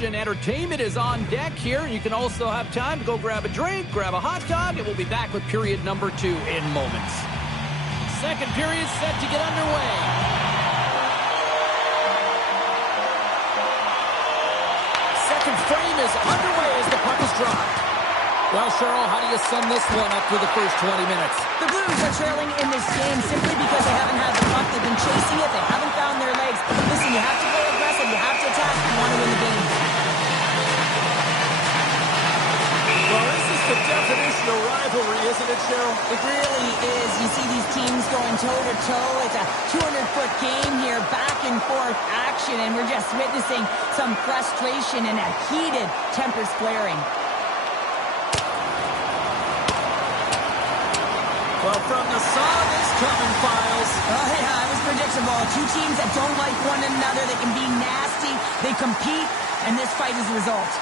action. Entertainment is on deck here. You can also have time to go grab a drink, grab a hot dog, and we'll be back with period number 2 in moments. Second period set to get underway. Second frame is underway as the puck is dropped. Well, Cheryl, how do you sum this one up through the first 20 minutes? The Blues are trailing in this game simply because they haven't had the puck. They've been chasing it. They haven't found their legs. Listen, you have to play aggressive. You have to attack if you want to win the game. Well, this is the definition of rivalry, isn't it, Cheryl? It really is. You see these teams going toe-to-toe. It's a 200-foot game here, back and forth action, and we're just witnessing some frustration and a heated tempers flaring. Well, from the saw, this coming, Files. Oh, yeah, it was predictable. Two teams that don't like one another. They can be nasty. They compete, and this fight is the result.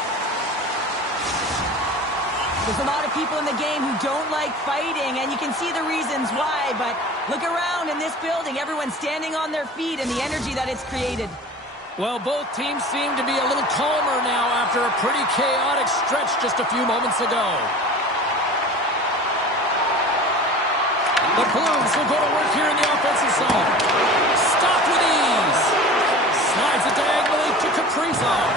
There's a lot of people in the game who don't like fighting, and you can see the reasons why, but look around in this building. Everyone's standing on their feet and the energy that it's created. Well, both teams seem to be a little calmer now after a pretty chaotic stretch just a few moments ago. The Blues will go to work here in the offensive zone. Stopped with ease. Slides it diagonally to Kaprizov.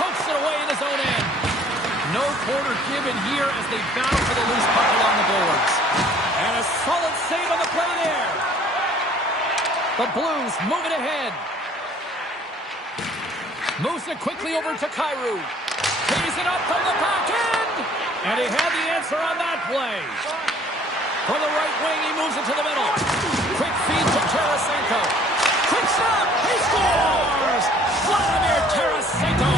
Pokes it away in his own end. No quarter given here as they battle for the loose puck along the boards. And a solid save on the play there. The Blues moving ahead. Moves it quickly over to Kyrou. Tees it up from the back end. And he had the answer on that play. From the right wing, he moves it to the middle. Quick feed to Tarasenko. Quick shot. He scores! Vladimir Tarasenko.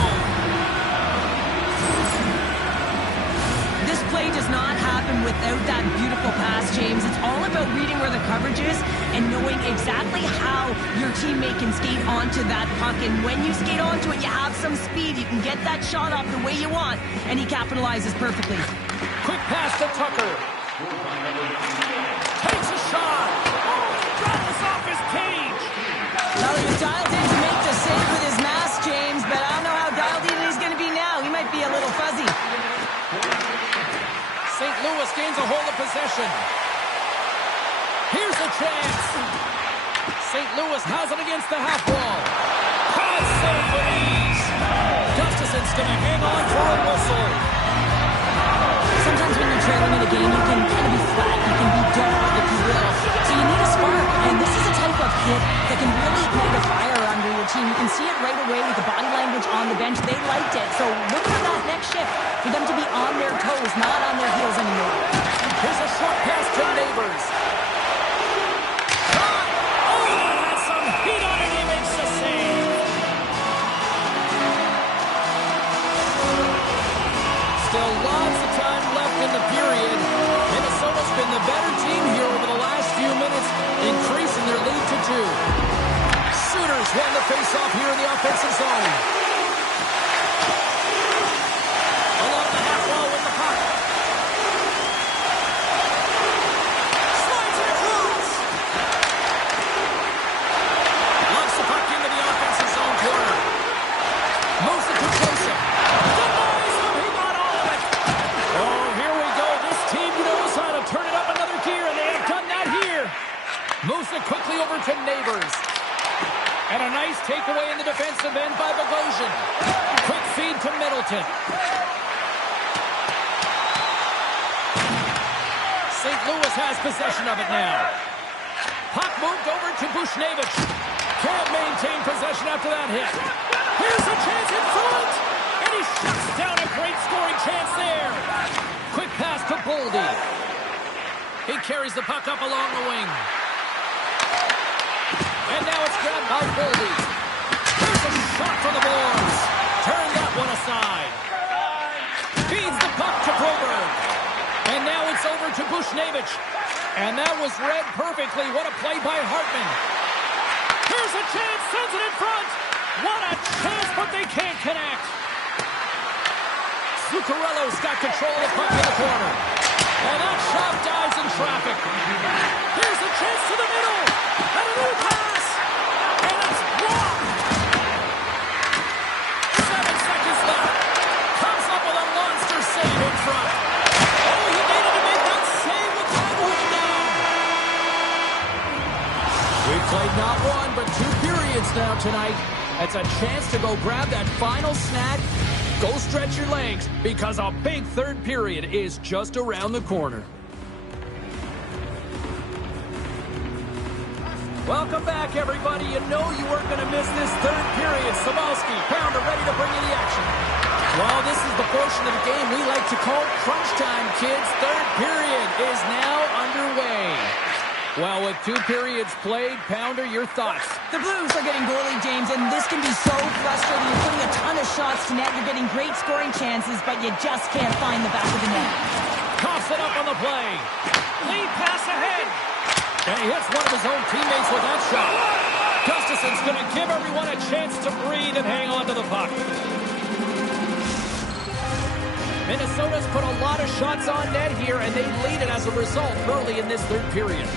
This play does not happen without that beautiful pass, James. It's all about reading where the coverage is and knowing exactly how your teammate can skate onto that puck. And when you skate onto it, you have some speed. You can get that shot off the way you want, and he capitalizes perfectly. Quick pass to Tucker. Takes a shot. Travels off his cage. Now he was dialed in to make the save with his mask, James, but I don't know how dialed in he's going to be now. He might be a little fuzzy. St. Louis gains a hold of possession. Here's a chance. St. Louis has it against the half wall. Pass save for ease. Gustafson's going to hang on for a whistle. Sometimes when you're trailing in a game, you can kind of be flat. You can be dull, if you will. So you need a spark, and this is a type of hit that can really ignite a fire under your team. You can see it right away with the body language on the bench. They liked it. So look for that next shift, for them to be on their toes, not on their heels anymore. Here's a short pass to Neighbors. Still lots of time left in the period. Minnesota's been the better team here over the last few minutes, increasing their lead to 2. Sooners won the face-off here in the offensive zone. Along the half wall with the puck. Slides it across. Loves the puck into the offensive zone corner. Moves it to Joseph. Moves it quickly over to Neighbors. And a nice takeaway in the defensive end by Bogosian. Quick feed to Middleton. St. Louis has possession of it now. Puck moved over to Buchnevich. Can't maintain possession after that hit. Here's a chance in front. And he shuts down a great scoring chance there. Quick pass to Boldy. He carries the puck up along the wing. And now it's grabbed by Boldy. Here's a shot from the boards. Turn that one aside. Feeds the puck to Broberg. And now it's over to Buchnevich. And that was read perfectly. What a play by Hartman. Here's a chance. Sends it in front. What a chance, but they can't connect. Zuccarello's got control of the puck in the corner. And that shot dives in traffic. Here's a chance to the middle. And a new pass. And it's blocked. but 2 periods now tonight. It's a chance to go grab that final snack. Go stretch your legs because a big third period is just around the corner. Welcome back, everybody. You know you weren't going to miss this third period. Sabalski, Pounder ready to bring you the action. Well, this is the portion of the game we like to call crunch time, kids. Third period is now underway. Well, with 2 periods played, Pounder, your thoughts? The Blues are getting goalie, James, and this can be so frustrating. You're putting a ton of shots to net. You're getting great scoring chances, but you just can't find the back of the net. Coughs it up on the play. Lead pass ahead. And he hits one of his own teammates with that shot. Gustafson's going to give everyone a chance to breathe and hang on to the puck. Minnesota's put a lot of shots on net here, and they lead it as a result early in this third period.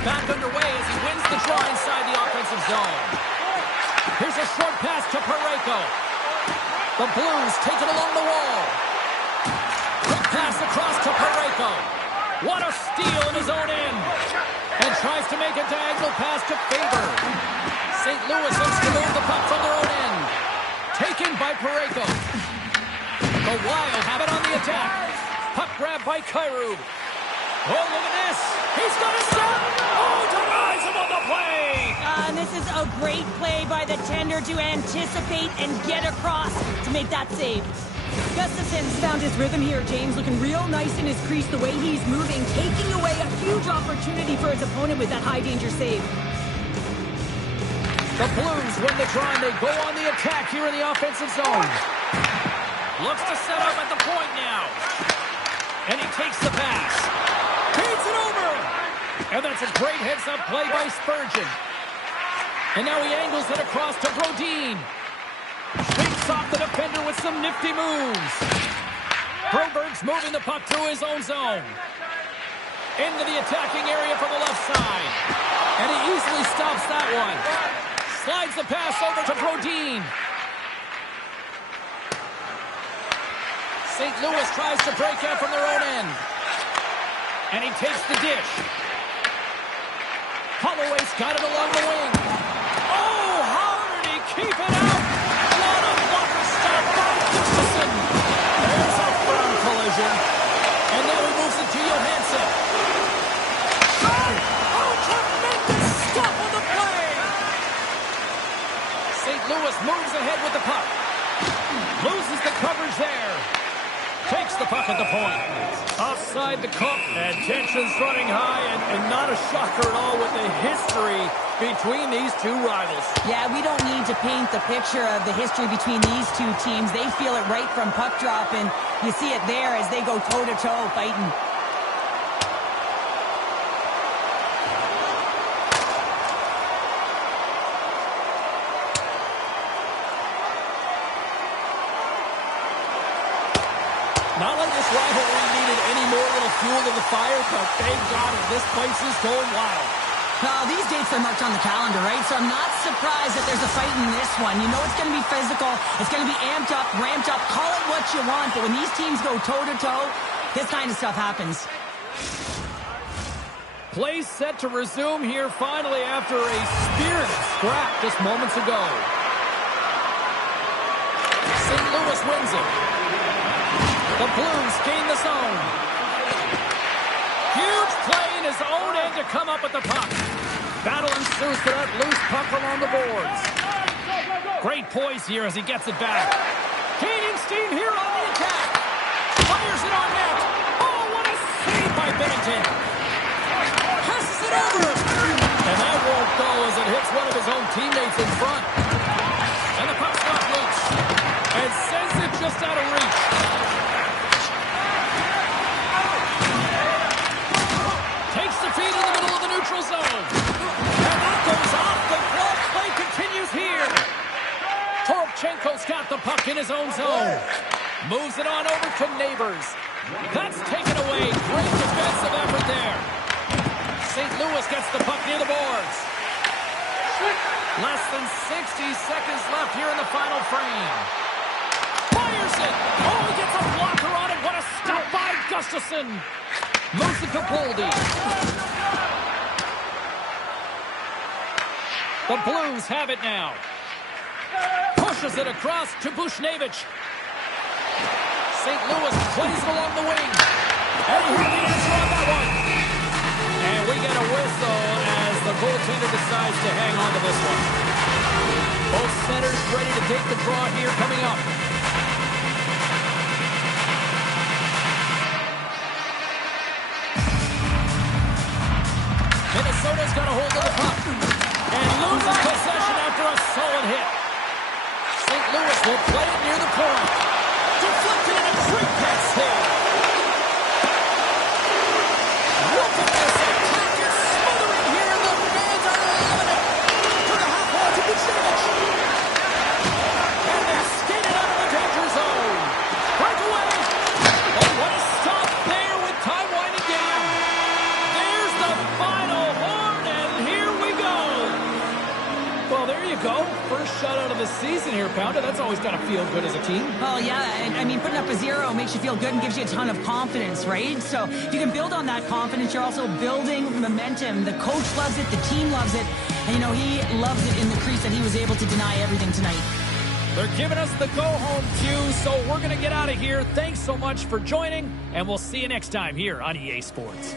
Back underway as he wins the draw inside the offensive zone. Here's a short pass to Parayko. The Blues take it along the wall. Quick pass across to Parayko. What a steal in his own end. And tries to make a diagonal pass to Faber. St. Louis looks to move the puck from their own end. Taken by Parayko. The Wild have it on the attack. Puck grab by Kyrou. Oh, look at this. He's got a shot. Oh, denies him on the play. And this is a great play by the tender to anticipate and get across to make that save. Gustafson's found his rhythm here, James, looking real nice in his crease the way he's moving, taking away a huge opportunity for his opponent with that high-danger save. The Blues win the draw and they go on the attack here in the offensive zone. Looks to set up at the point now. And he takes the pass. Feeds it over. And that's a great heads-up play by Spurgeon. And now he angles it across to Brodin. Shakes off the defender with some nifty moves. Broberg's moving the puck through his own zone. Into the attacking area from the left side. And he easily stops that one. Slides the pass over to Brodin. St. Louis tries to break out from their own end. And he takes the dish. Holloway's got it along the wing. Oh, how did he keep it out? What a blocker stop by Gustafson. There's a firm collision. And now he moves it to Johansson. Oh, tremendous stop on the play. St. Louis moves ahead with the puck. Loses the coverage there. Takes the puck at the point. Offside the cup. And tensions running high, and not a shocker at all with the history between these two rivals. Yeah, we don't need to paint the picture of the history between these two teams. They feel it right from puck drop, and you see it there as they go toe-to-toe fighting. Not like this rivalry needed any more little fuel to the fire, but thank God this place is going wild. Now, these dates are marked on the calendar, right? So I'm not surprised that there's a fight in this one. You know it's going to be physical. It's going to be amped up, ramped up. Call it what you want, but when these teams go toe-to-toe, this kind of stuff happens. Play set to resume here finally after a spirited scrap just moments ago. St. Louis wins it. The Blues gain the zone. Huge play in his own end to come up with the puck. Battle ensues for that loose puck along the boards. Great poise here as he gets it back. Gaining steam here on the attack. Fires it on net. Oh, what a save by Binnington. Passes it over. And that won't go as it hits one of his own teammates in front. And the puck's not loose. And sends it just out of reach. Feet in the middle of the neutral zone. And that goes off. The glove play continues here. Toropchenko's got the puck in his own zone. Moves it on over to Neighbors. That's taken away. Great defensive effort there. St. Louis gets the puck near the boards. Less than 60 seconds left here in the final frame. Fires it. Oh, he gets a blocker on it. What a stop by Gustafson. Moves it to Boldy. The Blues have it now. Pushes it across to Buchnevich. St. Louis plays it along the wing. And he had the answer on that one. And we get a whistle as the goaltender decides to hang on to this one. Both centers ready to take the draw here coming up. Minnesota's got a hold of the puck. And loses possession after a solid hit. St. Louis will play it near the point. Deflected in a great pass save. Look at this attack. It's smothering here. The fans are loving it. To the half wall to Buchnevich. And they're skated out of the danger zone. Breakaway. Oh, what a stop there with time winding down. There's the final horn, and here we go. Well, there you go. First shutout of the season here, Pounder. That's always got to feel good as a team. Well, yeah, I mean, putting up a 0 makes you feel good and gives you a ton of confidence, right? So if you can build on that confidence, you're also building momentum. The coach loves it, the team loves it, and, you know, he loves it in the crease that he was able to deny everything tonight. They're giving us the go-home cue, so we're going to get out of here. Thanks so much for joining, and we'll see you next time here on EA Sports.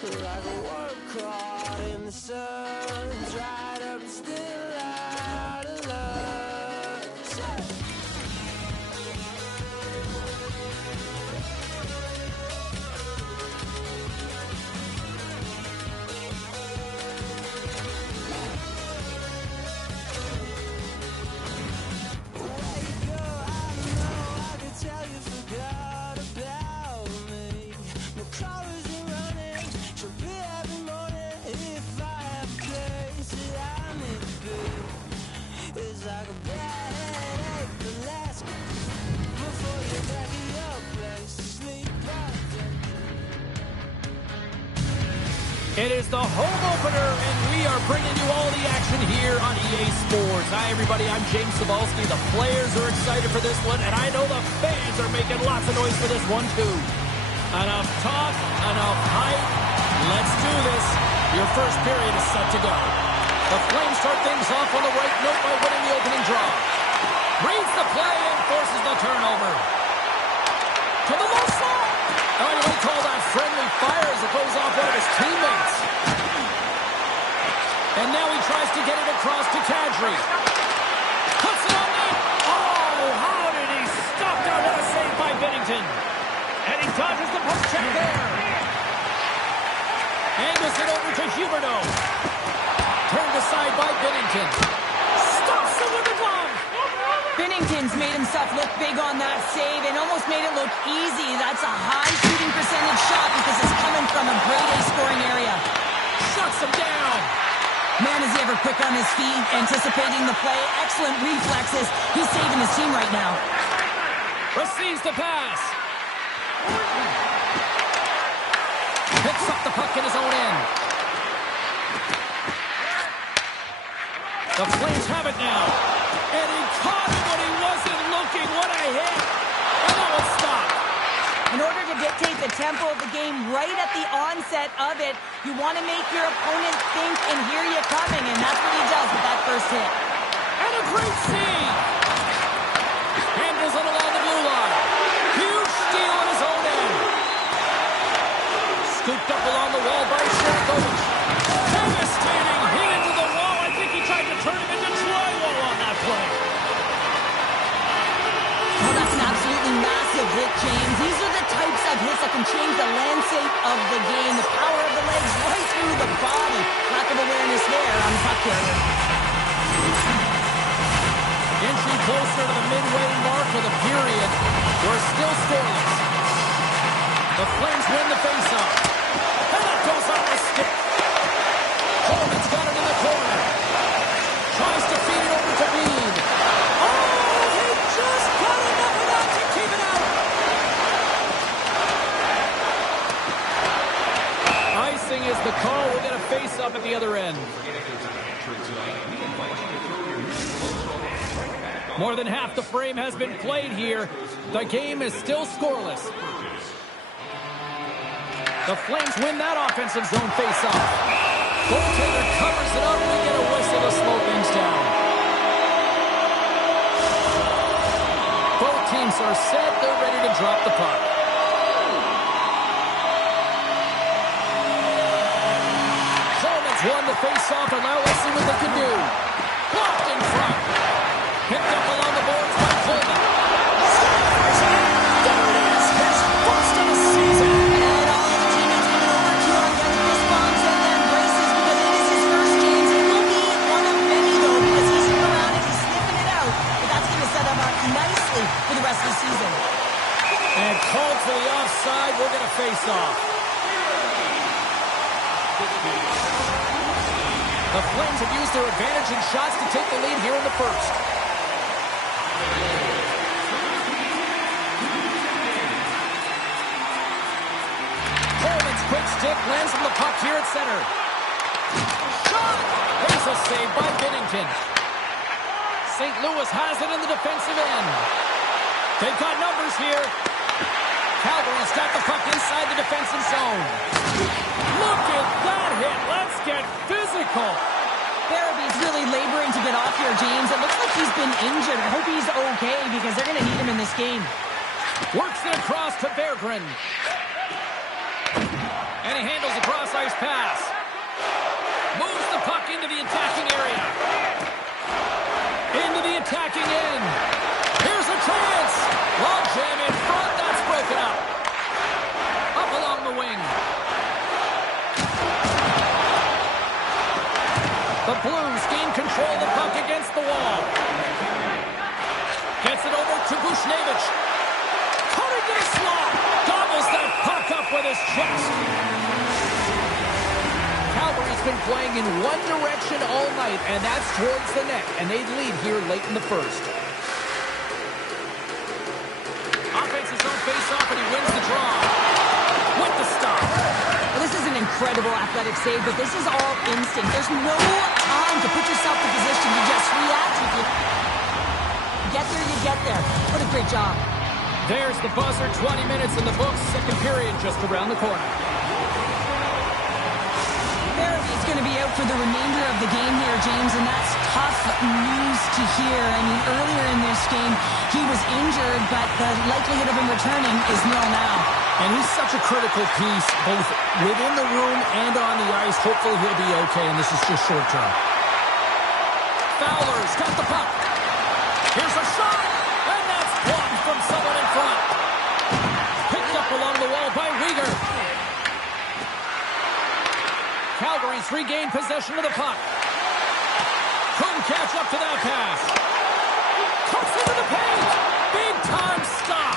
Like a worm caught in the sun, dried up and still out of luck. Where you go, I don't know. I could tell you forgot about me. My car isn't running. She'll be every morning if I have a place that I need to be. It's like a bad headache that lasts before you're back at your place to sleep. It is the home opener, and we are bringing you all the action here on EA Sports. Hi, everybody. I'm James Cebulski. The players are excited for this one, and I know the fans are making lots of noise for this one, too. Enough talk, enough hype. Let's do this. Your first period is set to go. The Flames start things off on the right note by winning the opening draw. Reads the play and forces the turnover. To the low slot. Oh, you might call that friendly fire as it goes off one of his teammates. And now he tries to get it across to Kadri. Puts it on net. Oh, how did he stop that? What a save by Binnington. And he dodges the poke check there. Angles it over to Huberdeau. Turned aside by Binnington. Stops it with the glove. Binnington's made himself look big on that save and almost made it look easy. That's a high shooting percentage shot because it's coming from a grade A scoring area. Shuts him down. Man, is he ever quick on his feet, anticipating the play. Excellent reflexes. He's saving his team right now. Receives the pass. Picks up the puck in his own end. The Flames have it now. And he caught it when he wasn't looking. What a hit. And that was stopped. In order to dictate the tempo of the game right at the onset of it, you want to make your opponent think and hear you coming, and that's what he does with that first hit. And a great save. Handles it along the blue line. Scooped up along the wall by Sherkovic. Devastating hit into the wall. I think he tried to turn him into drywall on that play. Oh, that's an absolutely massive hit, James. These are the types of hits that can change the landscape of the game. The power of the legs right through the body. Lack of awareness there on the puck carrier. Inching closer to the midway mark of the period. We're still scoreless. The Flames win the faceoff. And that goes off the stick. Coleman's got it in the corner. Tries to feed it over to Bean. Oh, he just got enough of that to keep it out. Icing is the call. We'll get a face-off at the other end. More than half the frame has been played here. The game is still scoreless. The Flames win that offensive zone face-off. Goaltender covers it up and we get a whistle to slow things down. Both teams are set. They're ready to drop the puck. Coleman's won the face-off, and now let's see what they can do. Blocked in front. Picked up along the boards by Coleman. Scores it! There it is! His first of the season! And all of the teammates coming over to him, getting fist bumps and then braces because it is his first, James. It will be one of many, though, because he's looking around and he's sniffing it out. But that's going to set him up nicely for the rest of the season. And called for the offside. We'll get a face-off. The Flames have used their advantage in shots to take the lead here in the first. Coleman's quick stick lands on the puck here at center. Shot! There's a save by Binnington. St. Louis has it in the defensive end. They've got numbers here. Calgary's got the puck inside the defensive zone. Look at that hit. Let's get physical. Baraby's really laboring to get off here, James. It looks like he's been injured. I hope he's okay because they're going to need him in this game. Works it across to Berggren. And he handles a cross-ice pass. Moves the puck into the attacking area. Into the attacking end. Here's a chance. Long jam in front. That's broken up. Up along the wing. The Blues gain control of the puck against the wall. Gets it over to Bushnevich. Cutting to the slot. Gobbles that puck up with his chest. Calgary's been playing in one direction all night, and that's towards the net. And they lead here late in the first. Offensive zone face-off, and he wins the draw. With the stop. Well, this is an incredible athletic save, but this is all instinct. There's no time to put yourself in position to just react. If you get there, you get there. What a great job. There's the buzzer. 20 minutes in the books. Second period just around the corner. Baraby's going to be out for the remainder of the game here, James, and that's tough news to hear. I mean, earlier in this game, he was injured, but the likelihood of him returning is nil now. And he's such a critical piece, both within the room and on the ice. Hopefully he'll be okay, and this is just short term. Fowler's got the puck. Here's a shot, and that's blocked from someone in front. Picked up along the wall by Weegar. Calgary's regained possession of the puck. Couldn't catch up to that pass. Cuts into the paint. Big time stop.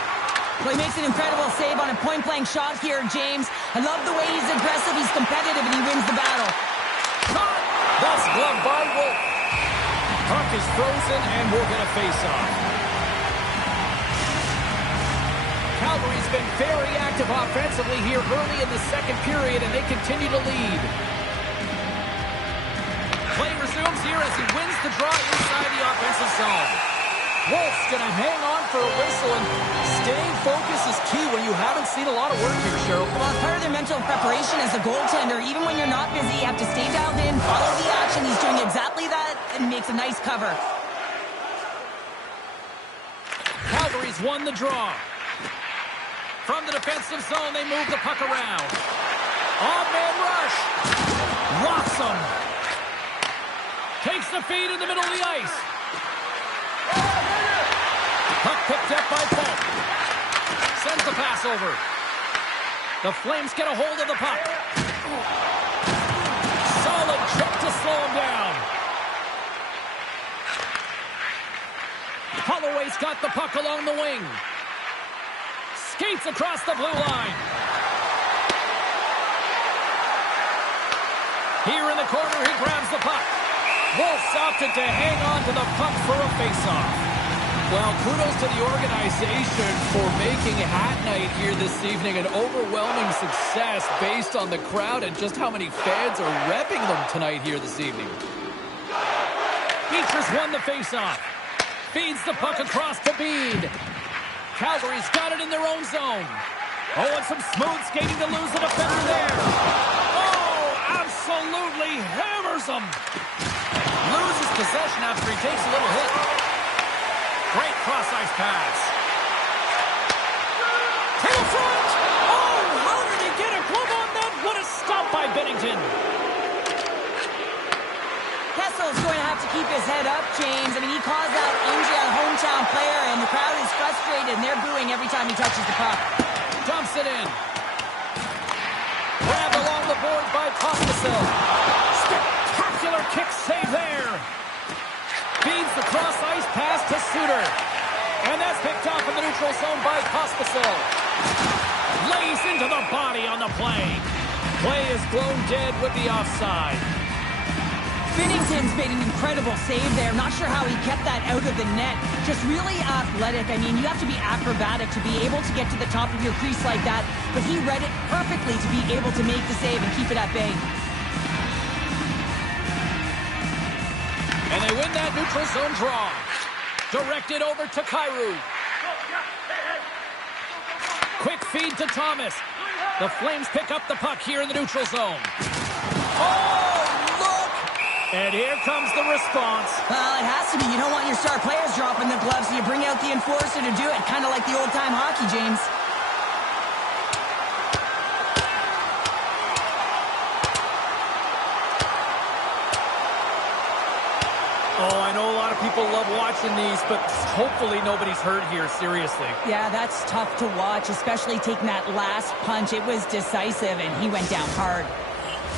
Well, he makes an incredible save on a point-blank shot here, James. I love the way he's aggressive, he's competitive, and he wins the battle. Shot! That's gloved by Wolf. Puck is frozen, and we'll get a face-off. Calgary's been very active offensively here early in the second period, and they continue to lead. Play resumes here as he wins the draw inside the offensive zone. Wolf's going to hang on for a whistle, and staying focused is key when you haven't seen a lot of work here, Cheryl. Well, it's part of their mental preparation as a goaltender. Even when you're not busy, you have to stay dialed in, follow the action. He's doing exactly that and makes a nice cover. Calgary's won the draw. From the defensive zone, they move the puck around. him. Takes the feed in the middle of the ice. Puck picked up by Polk. Sends the pass over. The Flames get a hold of the puck. Solid check to slow him down. Holloway's got the puck along the wing. Skates across the blue line. Here in the corner, he grabs the puck. Wolves opted to hang on to the puck for a faceoff. Well, kudos to the organization for making Hat Night here this evening an overwhelming success based on the crowd and just how many fans are repping them tonight here this evening. Beecher's won the faceoff. Feeds the puck across to Bede. Calgary's got it in their own zone. Oh, and some smooth skating to lose the defender there. Oh, absolutely hammers him. Loses possession after he takes a little hit. Great cross-ice pass. To the front. Oh, how did he get a glove on that? What a stop by Bennington. Kessel's going to have to keep his head up, James. I mean, he calls out Angie, a hometown player, and the crowd is frustrated, and they're booing every time he touches the puck. Dumps it in. Grabbed along the board by Pospisil. Spectacular kick save there. Feeds the cross-ice pass to Suter. And that's picked off in the neutral zone by Pospisil. Lays into the body on the play. Play is blown dead with the offside. Binnington's made an incredible save there. Not sure how he kept that out of the net. Just really athletic. I mean, you have to be acrobatic to be able to get to the top of your crease like that. But he read it perfectly to be able to make the save and keep it at bay. And they win that neutral zone draw. Directed over to Kyrou. Quick feed to Thomas. The Flames pick up the puck here in the neutral zone. Oh, look! And here comes the response. Well, it has to be. You don't want your star players dropping the gloves, so you bring out the enforcer to do it. Kind of like the old-time hockey, James. Oh, I know a lot of people love watching these, but hopefully nobody's hurt here, seriously. Yeah, that's tough to watch, especially taking that last punch. It was decisive, and he went down hard.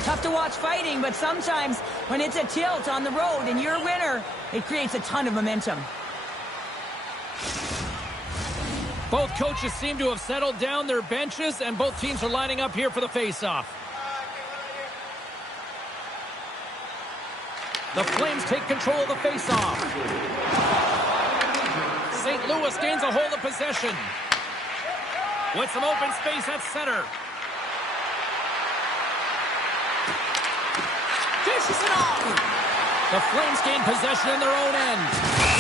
Tough to watch fighting, but sometimes when it's a tilt on the road and you're a winner, it creates a ton of momentum. Both coaches seem to have settled down their benches, and both teams are lining up here for the face-off. The Flames take control of the face-off. St. Louis gains a hold of possession. With some open space at center. Dishes it off. The Flames gain possession in their own end.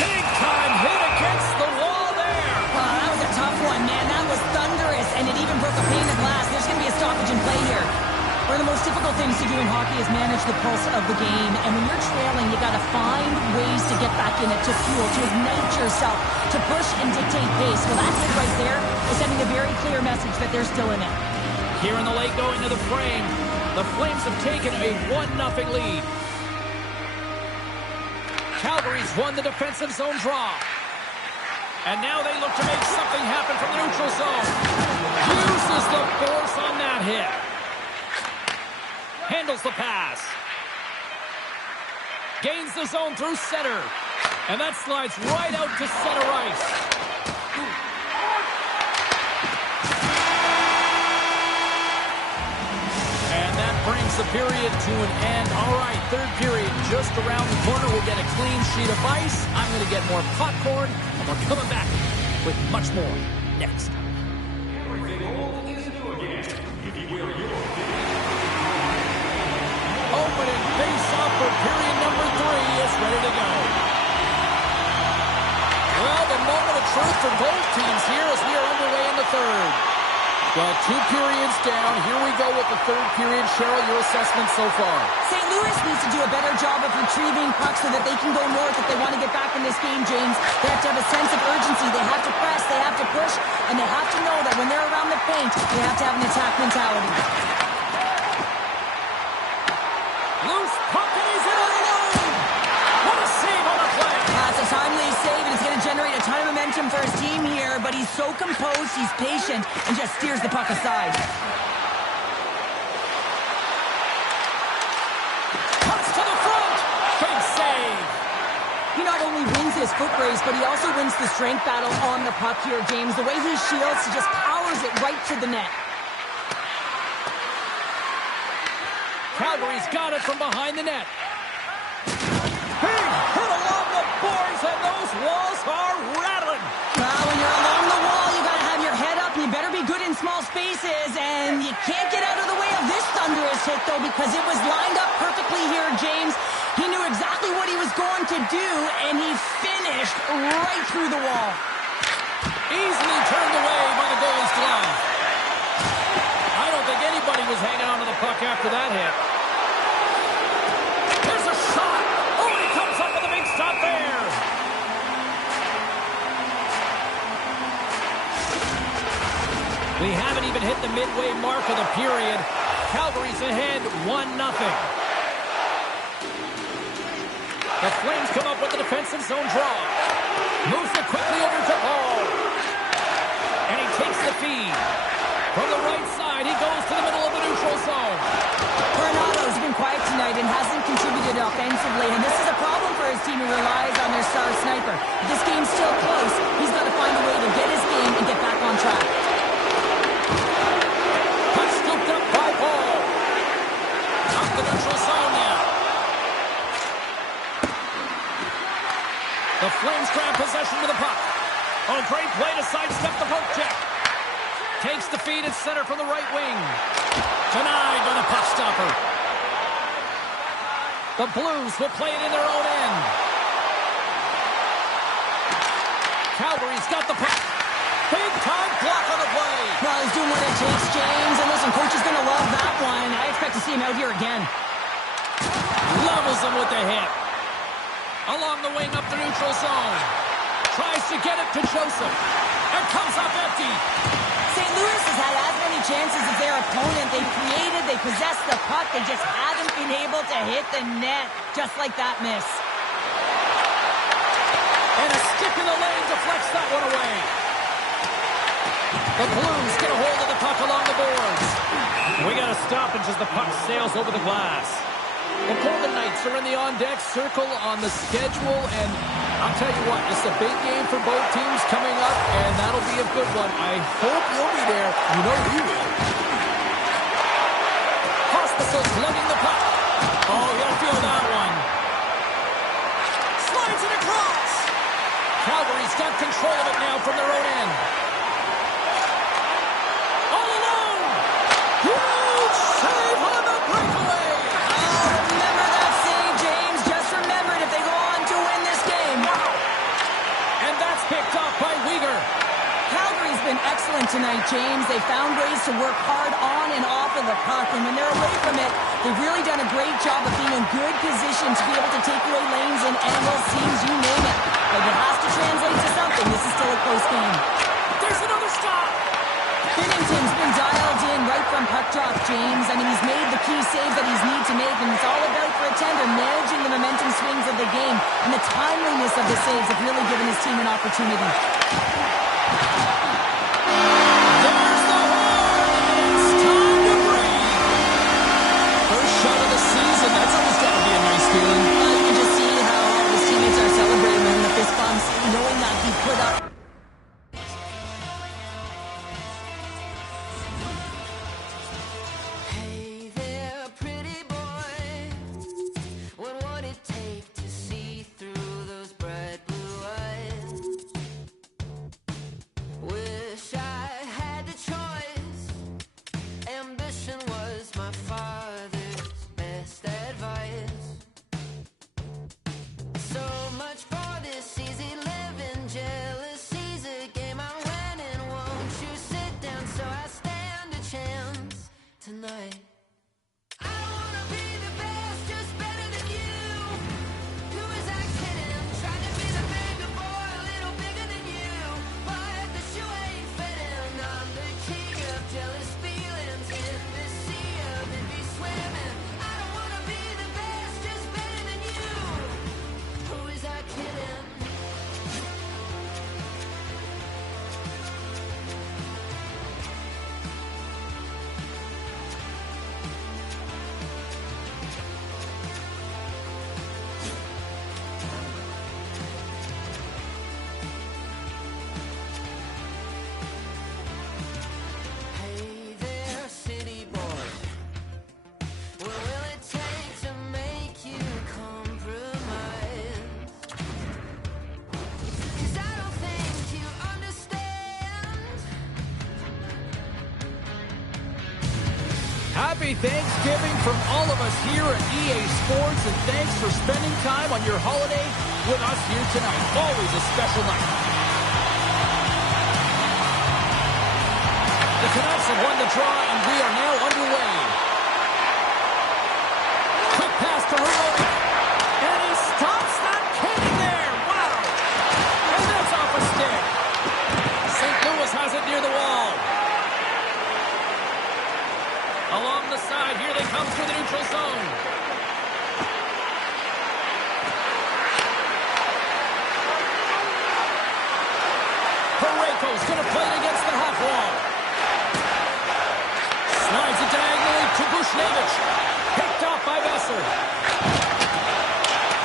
Big time hit against the wall there. Wow, that was a tough one, man. That was thunderous, and it even broke a pane of glass. There's going to be a stoppage in play here. One of the most difficult things to do in hockey is manage the pulse of the game. And when you're trailing, you got to find ways to get back in it, to fuel, to ignite yourself, to push and dictate pace. Well, that hit right there is sending a very clear message that they're still in it. Here in the late going to the frame, the Flames have taken a 1-0 lead. Calgary's won the defensive zone draw. And now they look to make something happen from the neutral zone. Uses the force on that hit. Handles the pass. Gains the zone through center. And that slides right out to center ice. And that brings the period to an end. All right, third period just around the corner. We'll get a clean sheet of ice. I'm going to get more popcorn. And we're coming back with much more next. Opening face-off for period number 3 is ready to go. Well, the moment of truth for both teams here as we are underway in the third. Well, 2 periods down. Here we go with the third period. Cheryl, your assessment so far? St. Louis needs to do a better job of retrieving pucks so that they can go north if they want to get back in this game, James. They have to have a sense of urgency. They have to press. They have to push. And they have to know that when they're around the paint, they have to have an attack mentality. Loose he's patient and just steers the puck aside. Cuts to the front. Big save. He not only wins his foot race, but he also wins the strength battle on the puck here, James. The way he shields, he just powers it right to the net. Calgary's got it from behind the net. Big hit along the boards, and those walls are rattling. Well, when you're along the wall, you got to have your head up. You better be good in small spaces, and you can't get out of the way of this thunderous hit, though, because it was lined up perfectly here, James. He knew exactly what he was going to do, and he finished right through the wall. Easily turned away by the goalie's glove. I don't think anybody was hanging on to the puck after that hit. There's a shot. Oh, he comes up with a big stop there. We haven't even hit the midway mark of the period. Calgary's ahead 1-0. The Flames come up with the defensive zone draw. Moves it quickly over to Paul. And he takes the feed. From the right side, he goes to the middle of the neutral zone. Coronato's been quiet tonight and hasn't contributed offensively, and this is a problem for his team who relies on their star sniper. If this game's still close, he's got to find a way to get his game and get back on track. Puck scooped up by Paul. Up the neutral zone now. The Flames grab possession with the puck. Oh, great play to sidestep the poke check. Takes the feed at center from the right wing. Denied by the puck stopper. The Blues will play it in their own end. Calgary's got the puck. Big time block on the play. Well, he's doing what it takes, James. And listen, coach is going to love that one. I expect to see him out here again. Levels him with the hit. Along the wing up the neutral zone. Tries to get it to Joseph. And comes up empty. St. Louis has had as many chances as their opponent. They've created, they possessed the puck. They just haven't been able to hit the net. Just like that miss. And a stick in the lane deflects that one away. The Blues get a hold of the puck along the boards. We got a stoppage as the puck sails over the glass. The Portland Knights are in the on-deck circle on the schedule, and I'll tell you what, it's a big game for both teams coming up, and that'll be a good one. I hope you'll be there. You know you will. Hospital's lugging the puck. Oh, he'll feel that one. Slides it across. Calgary's got control of it now from their own end. All alone. Huge save on the breakaway. Remember that save, James. Just remember it if they go on to win this game. And that's picked up by Weegar. Calgary's been excellent tonight, James. They found ways to work hard on and off of the puck, and when they're away from it, they've really done a great job of being in good position to be able to take away lanes and angle seams, you name it. But it has to translate to something. This is still a close game. There's another stop. Binnington's been dialed in right from puck drop, James. I mean, he's made the key saves that he's need to make, and it's all about for a tender managing the momentum swings of the game, and the timeliness of the saves have really given his team an opportunity. There's the horn. It's time to breathe. First shot of the season. That's always got to be a nice feeling. You can just see how all his teammates are celebrating him, the fist bumps, knowing that he put up. Hey there, pretty boy. What would it take to see through those bright blue eyes? Wish I had the choice. Ambition was my father's best advice. So much for this easy living, jealousy's a game I'm winning. Won't you sit down so I stand a chance tonight? I don't wanna be the best, just better than you. Who is I kidding? Trying to be the bigger boy, a little bigger than you. But the shoe ain't fitting. I'm the king of jealous feelings in this sea of envy swimming. I don't wanna be the best, just better than you. Who is I kidding? Happy Thanksgiving from all of us here at EA Sports, and thanks for spending time on your holiday with us here tonight. Always a special night. The Canucks have won the draw, and we are now underway. Quick pass to Rulo, and he stops that cannon there. Wow! And that's off a stick. St. Louis has it near the wall. Along the side, here they come through the neutral zone. Parayko's going to play it against the half wall. Slides it diagonally to Buchnevich. Picked off by Besser.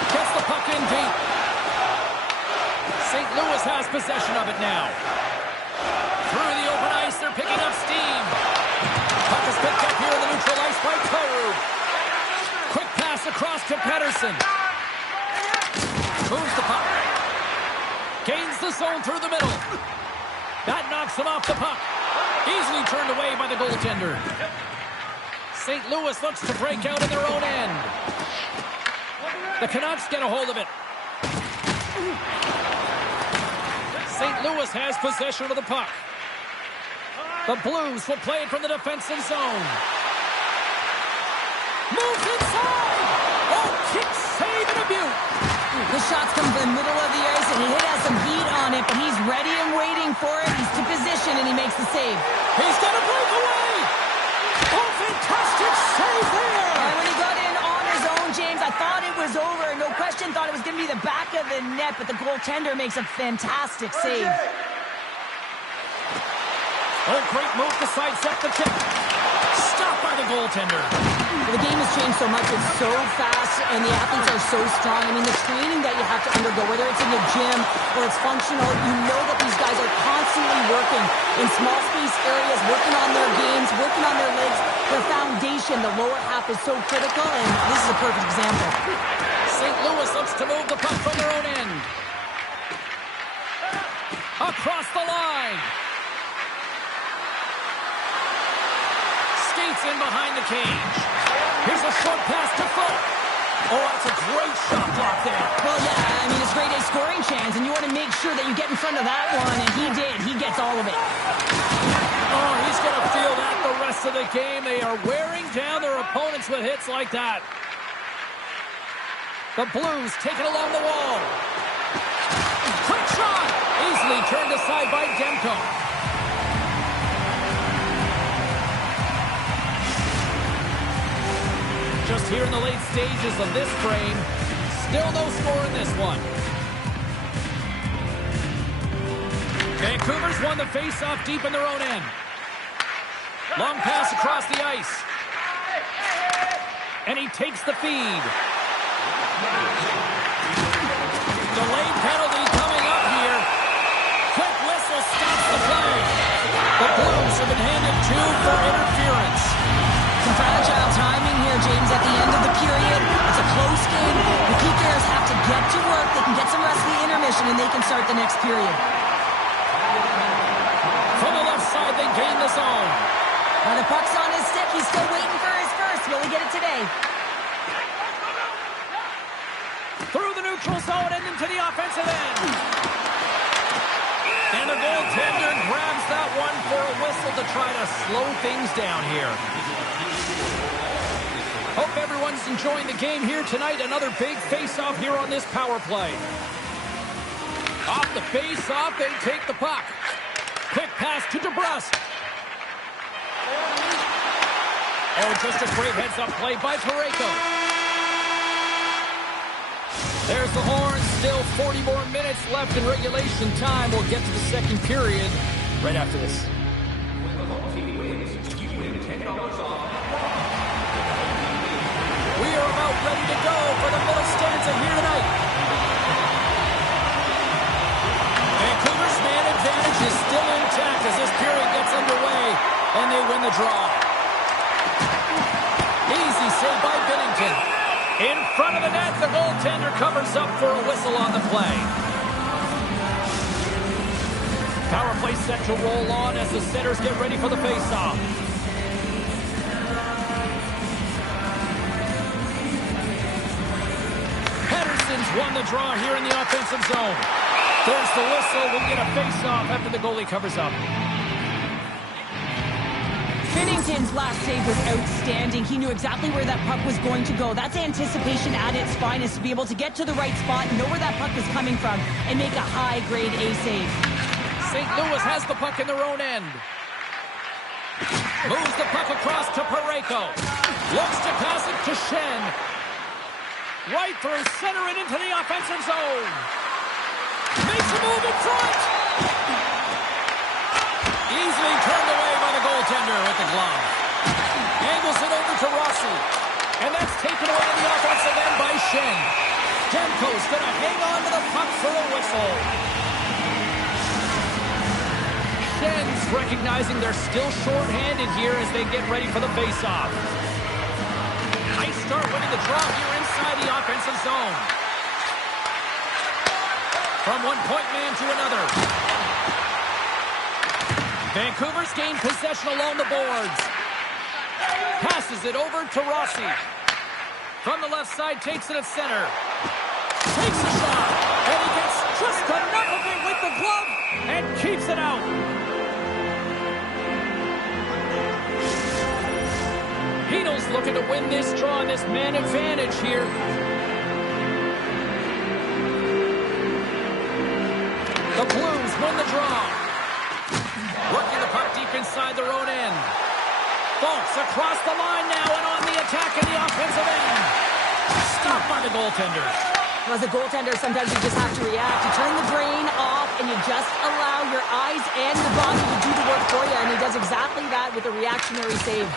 Gets the puck in deep. St. Louis has possession of it now. Through the open ice, they're picking up steam. Puck is picked up here in the neutral ice by Toru. Quick pass across to Pettersson. Moves the puck. Gains the zone through the middle. That knocks him off the puck. Easily turned away by the goaltender. St. Louis looks to break out in their own end. The Canucks get a hold of it. St. Louis has possession of the puck. The Blues will play it from the defensive zone. Moves inside! Oh, kick save and a beaut! The shots come from the middle of the ice, and he has some heat on it, but he's ready and waiting for it. He's to position, and he makes the save. He's going to break away! Oh, fantastic save there! And when he got in on his own, James, I thought it was over. No question, thought it was going to be the back of the net, but the goaltender makes a fantastic save. Oh, great move to sidestep the tip. Stopped by the goaltender. The game has changed so much. It's so fast, and the athletes are so strong. I mean, the training that you have to undergo, whether it's in the gym or it's functional, you know that these guys are constantly working in small space areas, working on their games, working on their legs. Their foundation, the lower half, is so critical, and this is a perfect example. St. Louis looks to move the puck from their own end. Across the line. Skates in behind the cage. Here's a short pass to Foot. Oh, that's a great shot block there. Well, yeah, I mean, it's great a scoring chance, and you want to make sure that you get in front of that one, and he did. He gets all of it. Oh, he's going to feel that the rest of the game. They are wearing down their opponents with hits like that. The Blues take it along the wall. Quick shot! Easily turned aside by Demko. Just here in the late stages of this frame. Still no score in this one. Vancouver's won the face-off deep in their own end. Long pass across the ice. And he takes the feed. Delayed penalty coming up here. Quick whistle stops the play. The Blues have been handed 2 for interference. Some fragile timing here, James, at the end of the period. It's a close game. The PKers have to get to work. They can get some rest of the intermission, and they can start the next period. From the left side, they gain the zone. Now the puck's on his stick. He's still waiting for his first. Will he get it today? Through the neutral zone and into the offensive end. And the goaltender grabs that one for a whistle to try to slow things down here. Hope everyone's enjoying the game here tonight. Another big face-off here on this power play. Off the face-off, they take the puck. Quick pass to DeBrusque. Oh, just a great heads-up play by Parayko. There's the horn. Still 40 more minutes left in regulation time. We'll get to the second period right after this. We are about ready to go for the middle stanza here tonight. Vancouver's man advantage is still intact as this period gets underway, and they win the draw. Easy save by Binnington. In front of the net, the goaltender covers up for a whistle on the play. Power play set to roll on as the setters get ready for the faceoff. the draw here in the offensive zone. There's the whistle. We'll get a face-off after the goalie covers up. Binnington's last save was outstanding. He knew exactly where that puck was going to go. That's anticipation at its finest, to be able to get to the right spot, know where that puck is coming from, and make a high-grade A save. St. Louis has the puck in their own end. Moves the puck across to Parayko. Looks to pass it to Shen. Right through center and into the offensive zone. Makes a move in front. Easily turned away by the goaltender with the glove. Angles it over to Rossi. And that's taken away in the offensive end by Shen. Demko's going to hang on to the puck for a whistle. Shen's recognizing they're still short-handed here as they get ready for the face-off. Nice start winning the draw here inside the offensive zone. From one point man to another. Vancouver's gained possession along the boards. Passes it over to Rossi. From the left side, takes it at center. Takes a shot. And he gets just enough of it with the glove and keeps it out. Hino's looking to win this draw, this man advantage here. The Blues win the draw. Working the puck deep inside their own end. Folks across the line now and on the attack in the offensive end. Stopped by the goaltender. Well, as a goaltender, sometimes you just have to react. You turn the brain off and you just allow your eyes and your body to do the work for you, and he does exactly that with a reactionary save.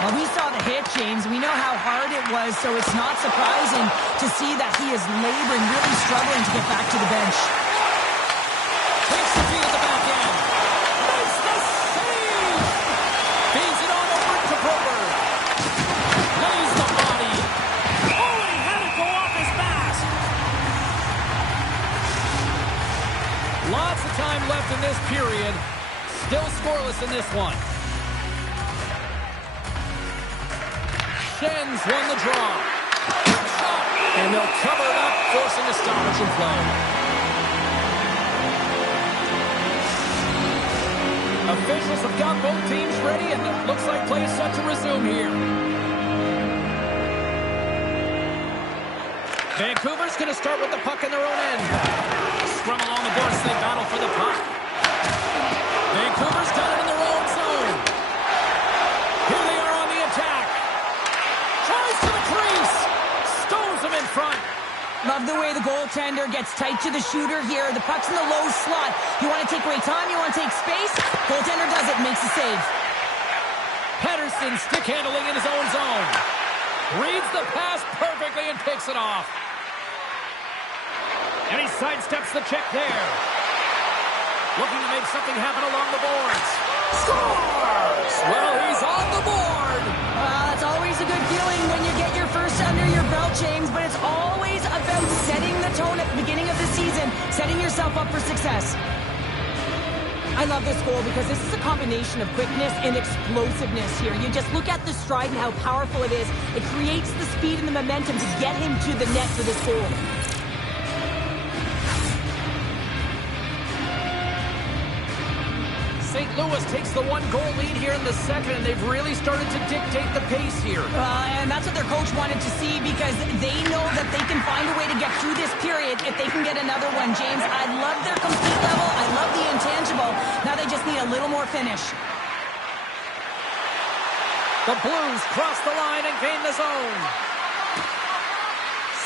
Well, we saw the hit, James. We know how hard it was, so it's not surprising to see that he is laboring, really struggling to get back to the bench. Takes the feed at the back end. Makes the save! Feeds it on over to Broberg. Lays the body. Oh, and he had it go off his mask. Lots of time left in this period. Still scoreless in this one. Shen's won the draw. Shot. And they'll cover it up, forcing a stoppage in play. Officials have got both teams ready, and it looks like play is set to resume here. Vancouver's going to start with the puck in their own end. Scrum along the boards, they battle for the puck. Vancouver's got it in their own zone. Here they are on the attack. Tries to the crease. Stones him in front. Love the way the goaltender gets tight to the shooter here. The puck's in the low slot. You want to take away time, you want to take space. Goaltender does it, makes the save. Pettersson stick handling in his own zone. Reads the pass perfectly and picks it off. And he sidesteps the check there. Looking to make something happen along the boards. Scores! Well, he's on the board. That's always a good feeling when you get your first under your belt, James, but it's always about setting the tone at the beginning of the season, setting yourself up for success. I love this goal because this is a combination of quickness and explosiveness here. You just look at the stride and how powerful it is. It creates the speed and the momentum to get him to the net for this goal. St. Louis takes the one-goal lead here in the second, and they've really started to dictate the pace here. And that's what their coach wanted to see because they know that they can find a way to get through this period if they can get another one, James. I love their complete level. I love the intangible. Now they just need a little more finish. The Blues cross the line and gain the zone.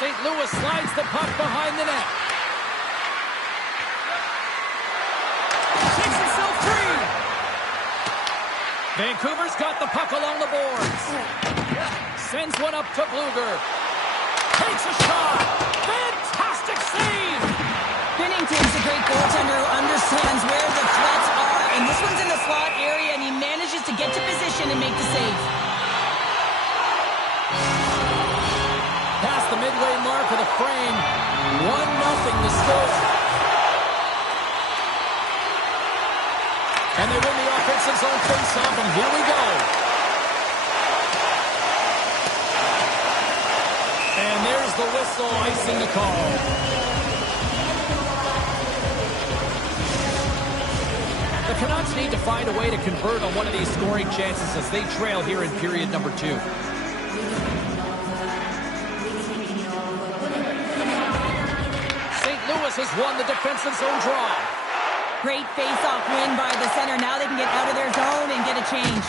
St. Louis slides the puck behind the net. Takes himself free. Vancouver's got the puck along the boards. Sends one up to Bluger. Takes a shot. Fantastic save. Binnington's a great goaltender who understands where the threats are. And this one's in the slot area, and he manages to get to position and make the save. Past the midway mark of the frame. 1-0 the score. And they win the offensive zone face-off, and here we go. And there's There's the whistle, icing the call. The Canucks need to find a way to convert on one of these scoring chances as they trail here in period number 2. St. Louis has won the defensive zone draw. Great face-off win by the center. Now they can get out of their zone and get a change.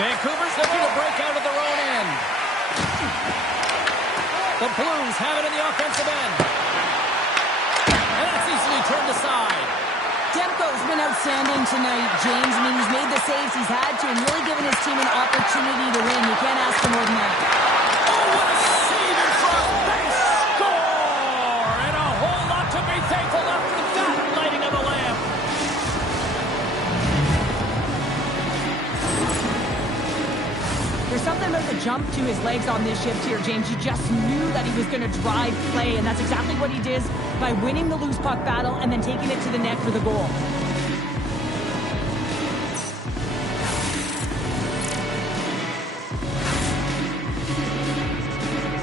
Vancouver's looking to break out of their own end. The Blues have it in the offensive end. And that's easily turned aside. Demko's been outstanding tonight, James. I mean, he's made the saves he's had to and really given his team an opportunity to win. You can't ask for more than that. Oh, what a save in front. They score! And a whole lot to be thankful after that lighting of the lamp. There's something about the jump to his legs on this shift here, James. You just knew that he was going to drive play, and that's exactly what he did by winning the loose puck battle and then taking it to the net for the goal.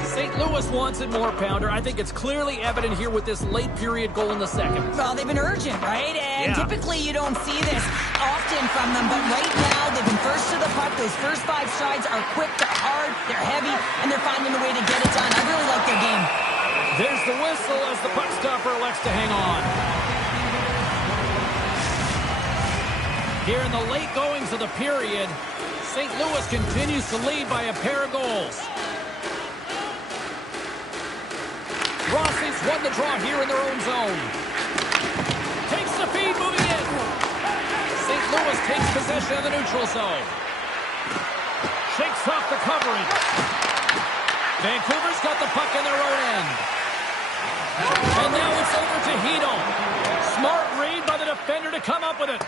St. Louis wants it more, Pounder. I think it's clearly evident here with this late period goal in the second. Well, they've been urgent, right? And Yeah. typically you don't see this often from them, but right now they've been first to the puck. Those first 5 strides are quick, they're hard, they're heavy, and they're finding a way to get it done. I really like their game. There's the whistle as the puck stopper elects to hang on. Here in the late goings of the period, St. Louis continues to lead by a pair of goals. Rossi's won the draw here in their own zone. Takes the feed, moving in. St. Louis takes possession of the neutral zone. Shakes off the covering. Vancouver's got the puck in their own end. And now it's over to Hito. Smart read by the defender to come up with it.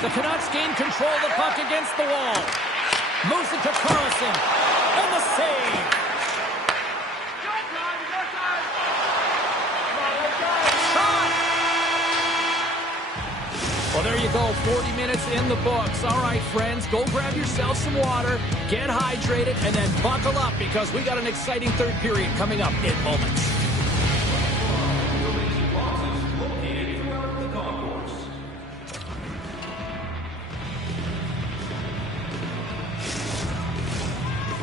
The Canucks gain control of the puck against the wall. Moves it to Carlson. And the save. Well, there you go. 40 minutes in the books. All right, friends, go grab yourself some water, get hydrated, and then buckle up because we got an exciting third period coming up in moments.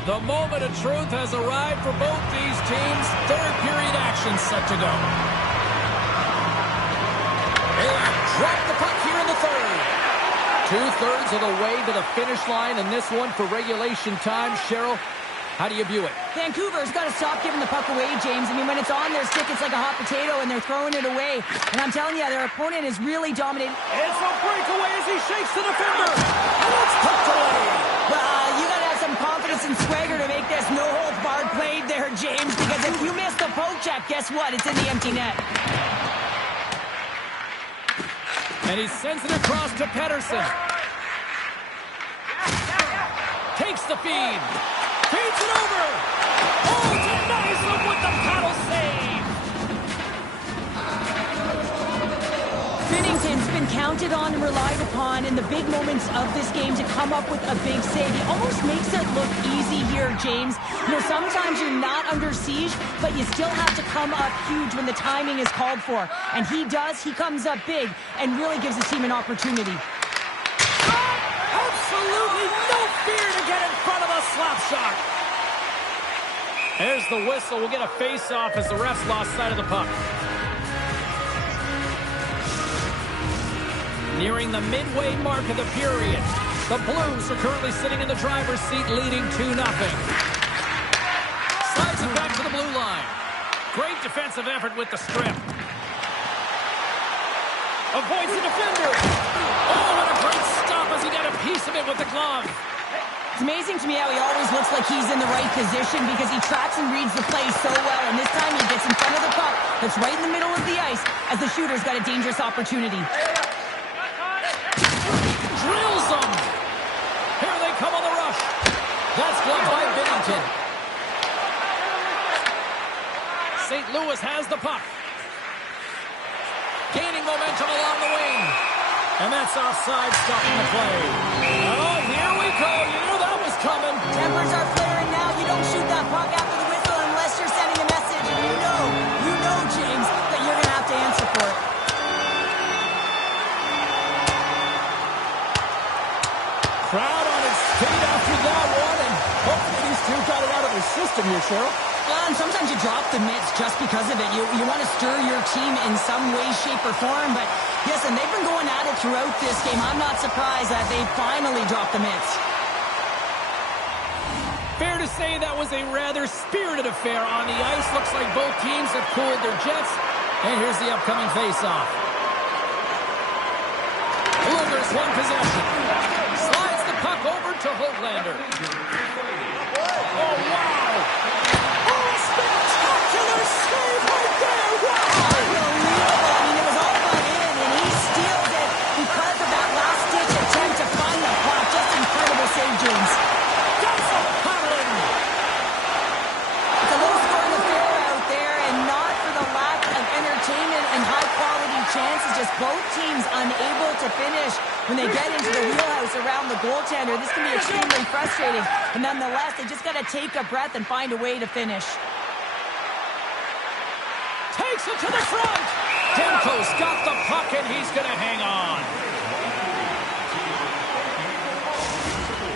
The moment of truth has arrived for both these teams. Third period action set to go. Drop the puck here in the third. 2/3 of the way to the finish line in this one for regulation time. Cheryl, how do you view it? Vancouver's got to stop giving the puck away, James. I mean, when it's on their stick, it's like a hot potato, and they're throwing it away. And I'm telling you, their opponent is really dominating. It's a breakaway as he shakes the defender. And it's tucked away. Well, you got to have some confidence and swagger to make this no-holds-barred play there, James, because if you miss the poke check, guess what? It's in the empty net. And he sends it across to Pettersson. Takes the feed. Feeds it over. Oh, denies him with the paddle save. Binnington's been counted on and relied upon in the big moments of this game to come up with a big save. He almost makes it look easy here, James. You know, sometimes you're not under siege, but you still have to come up huge when the timing is called for. And he does. He comes up big and really gives his team an opportunity. Absolutely no fear to get in front of a slap shot. There's the whistle. We'll get a face-off as the refs lost sight of the puck. Nearing the midway mark of the period. The Blues are currently sitting in the driver's seat, leading 2-0. Slides it back to the blue line. Great defensive effort with the strip. Avoids the defender. Oh, what a great stop as he got a piece of it with the glove. It's amazing to me how he always looks like he's in the right position because he tracks and reads the play so well. And this time he gets in front of the puck that's right in the middle of the ice as the shooter's got a dangerous opportunity. Drills them. Here they come on the rush. That's blocked by Binnington. St. Louis has the puck. Gaining momentum along the wing. And that's offside, stopping the play. Oh, here we go. You knew that was coming. Tempers are flaring now feet after that one, and hopefully these two got it out of their system here, Cheryl. Well, and sometimes you drop the mitts just because of it. You want to stir your team in some way, shape, or form. But, yes, and they've been going at it throughout this game. I'm not surprised that they finally dropped the mitts. Fair to say that was a rather spirited affair on the ice. Looks like both teams have cooled their jets. And here's the upcoming face-off. Luger's one possession. Slides the puck over to Hoglander. Oh, wow! Spectacular save right there! Wow! Unbelievable. I mean, it was all about in, and he steals it because of that last-ditch attempt to find the puck. Just incredible save, James. Does it, Harlan! It's a low-scoring affair out there, and not for the lack of entertainment and high-quality chances. Just both teams unable to finish when they get into the wheelhouse around the goaltender. This can be extremely frustrating, but nonetheless, they just got to take a breath and find a way to finish. Takes it to the front. Demko's got the puck, and he's going to hang on.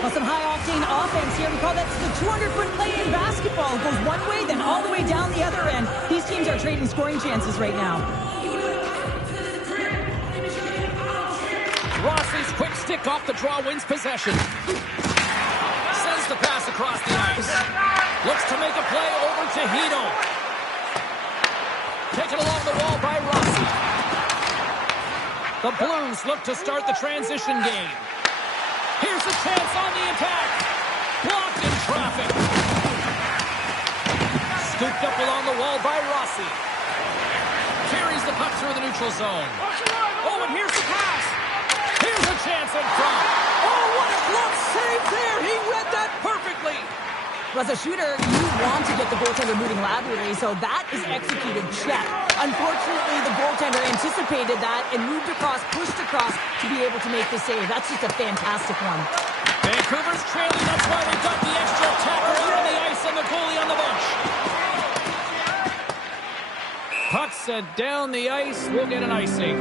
Well, some high-octane offense here. We call that the 200-foot play in basketball. It goes one way, then all the way down the other end. These teams are trading scoring chances right now. Rossi's quick stick off the draw wins possession. Sends the pass across the ice. Looks to make a play over to Hito. Taken along the wall by Rossi. The Blues look to start the transition game. Here's a chance on the attack. Blocked in traffic. Scooped up along the wall by Rossi. Carries the puck through the neutral zone. Oh, and here's the pass. Here's a chance in front. Oh, what a glove save there. He read that perfectly. Well, as a shooter, you want to get the goaltender moving laterally, so that is executed check. Unfortunately, the goaltender anticipated that and moved across, pushed across to be able to make the save. That's just a fantastic one. Vancouver's trailing. That's why they got the extra attacker out on the ice and the goalie on the bench. Puck sent down the ice. We'll get an icing.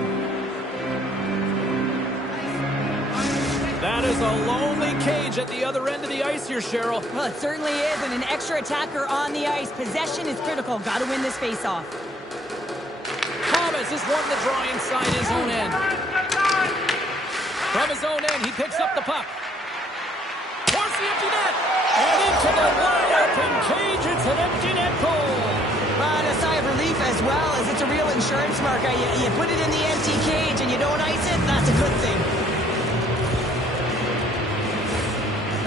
That is a lonely cage at the other end of the ice here, Cheryl. Well, it certainly is, and an extra attacker on the ice. Possession is critical. Got to win this face-off. Thomas has won the draw inside his own end. From his own end, he picks up the puck. Towards the empty net. And into the wide-open cage. It's an empty net goal. And a sigh of relief as well, as it's a real insurance marker. You put it in the empty cage and you don't ice it, that's a good thing.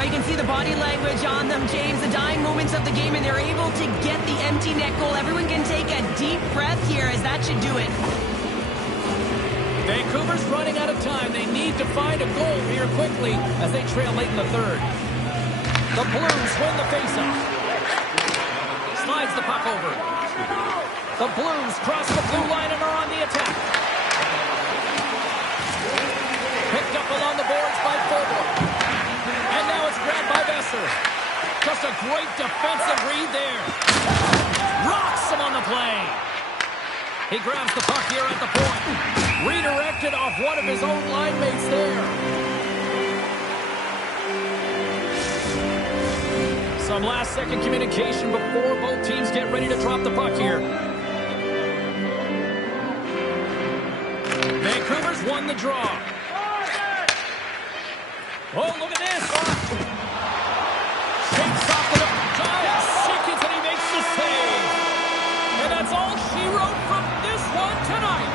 You can see the body language on them, James, the dying moments of the game, and they're able to get the empty net goal. Everyone can take a deep breath here, as that should do it. Vancouver's running out of time. They need to find a goal here quickly as they trail late in the third. The Blues win the faceoff. Slides the puck over. The Blues cross the blue line and are on the attack. Picked up along the boards by Forbort. And now it's grabbed by Besser. Just a great defensive read there. Rocks him on the play. He grabs the puck here at the point. Redirected off one of his own line mates there. Some last-second communication before both teams get ready to drop the puck here. Vancouver's won the draw. Oh, look at this. Shakes off the giant seconds and he makes the save. And that's all she wrote from this one tonight.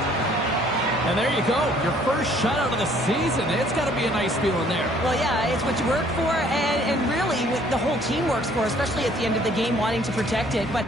And there you go. Your first shutout of the season. It's got to be a nice feeling there. Well, yeah, it's what you work for and really what the whole team works for, especially at the end of the game wanting to protect it. But